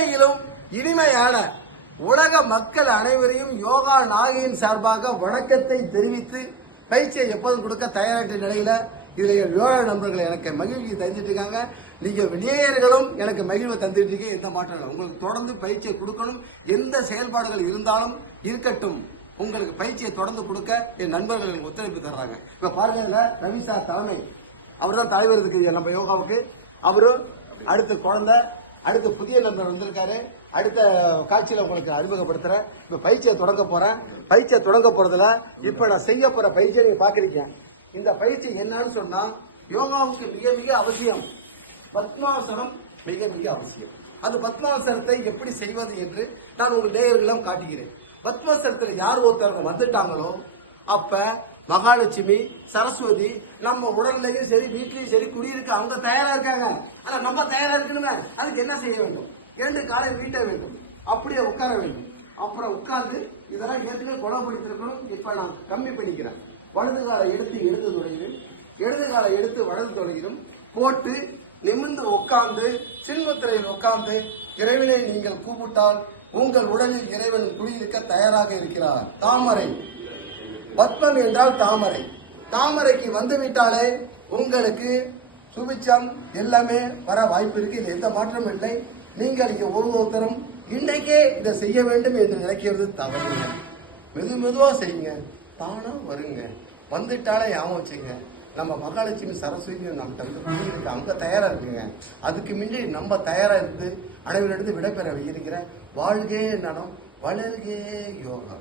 உண்மையிலும் இனிமையான உலக மக்கள் அனைவரையும் யோகா நாகையின் சார்பாக வணக்கத்தை தெரிவித்து பயிற்சியை எப்போதும் கொடுக்க தயாராட்ட நிலையில இதுல யோகா நண்பர்கள் எனக்கு மகிழ்ச்சி தந்துட்டு இருக்காங்க. நீங்க நேயர்களும் எனக்கு மகிழ்வை தந்துட்டு இருக்கீங்க. எந்த மாற்றம் இல்லை. உங்களுக்கு தொடர்ந்து பயிற்சியை கொடுக்கணும். எந்த செயல்பாடுகள் இருந்தாலும் இருக்கட்டும். உங்களுக்கு பயிற்சியை தொடர்ந்து கொடுக்க என் நண்பர்கள் எனக்கு ஒத்துழைப்பு தர்றாங்க. இப்ப பாருங்க, ரவி சார் தலைமை, அவர் தான் தலைவர் இருக்கு நம்ம யோகாவுக்கு. அவரும் அடுத்த குழந்தை, அடுத்த புதிய நண்பர் வந்திருக்காரு. அடுத்த காட்சியில உங்களுக்கு அறிமுகப்படுத்துறேன். இப்ப பயிற்சியை தொடங்க போறேன். பயிற்சியை தொடங்க போறதுல இப்ப நான் செய்ய போற பயிற்சியை நீங்க பாக்குறீங்க. இந்த பயிற்சி என்னன்னு சொன்னா, யோகாவுக்கு மிக மிக அவசியம் பத்மாசனம், மிக மிக அவசியம். அந்த பத்மாசனத்தை எப்படி செய்வது என்று நான் உங்கள் நேயர்களும் காட்டுகிறேன். பத்மாசனத்தில் யார் ஒருத்தவங்க வந்துட்டாங்களோ அப்ப மகாலட்சுமி, சரஸ்வதி நம்ம உடல்லையும் சரி வீட்லயும் சரி குடியிருக்க அவங்க தயாரா இருக்காங்க. ஆனா நம்ம தயாரா இருக்கணுமே. அதுக்கு என்ன செய்ய வேண்டும்? 2 காலை வீட்ட வேண்டும், அப்படியே உட்கார வேண்டும். அப்புறம் உட்கார்ந்து இதெல்லாம் ஏற்கனவே குணப்படுத்திருக்கணும். இப்ப நான் கம்மி பண்ணிக்கிறேன். வலது காலை எடுத்து இடது தொடங்கிடும், இடது காலை எடுத்து வலது தொடங்கிடும் போட்டு நிமிர்ந்து உட்கார்ந்து சின்முத்திரையில் உட்கார்ந்து இறைவனை நீங்கள் கூப்பிட்டால் உங்கள் உடலில் இறைவன் குடியிருக்க தயாராக இருக்கிறார். தாமரை, பத்மம் என்றால் தாமரை. தாமரைக்கு வந்துவிட்டாலே உங்களுக்கு சுபிச்சம் எல்லாமே வர வாய்ப்பு இருக்கு. இது எந்த மாற்றமும் இல்லை. நீங்கள் இங்க ஒவ்வொருத்தரும் இன்னைக்கே இதை செய்ய வேண்டும் என்று நினைக்கிறது தவறுங்க. மெதுவா செய்யுங்க, தானா வருங்க. வந்துட்டாலே ஞாபகம் வச்சுங்க, நம்ம மகாலட்சுமி சரஸ்வதி நம்ம அங்க தயாரா இருக்குங்க. அதுக்கு முன்னாடி நம்ம தயாரா இருந்து அனைவரிடத்து விடைபெற வைக்கிறேன். வாழ்கே நடம், வளர்கே யோகா.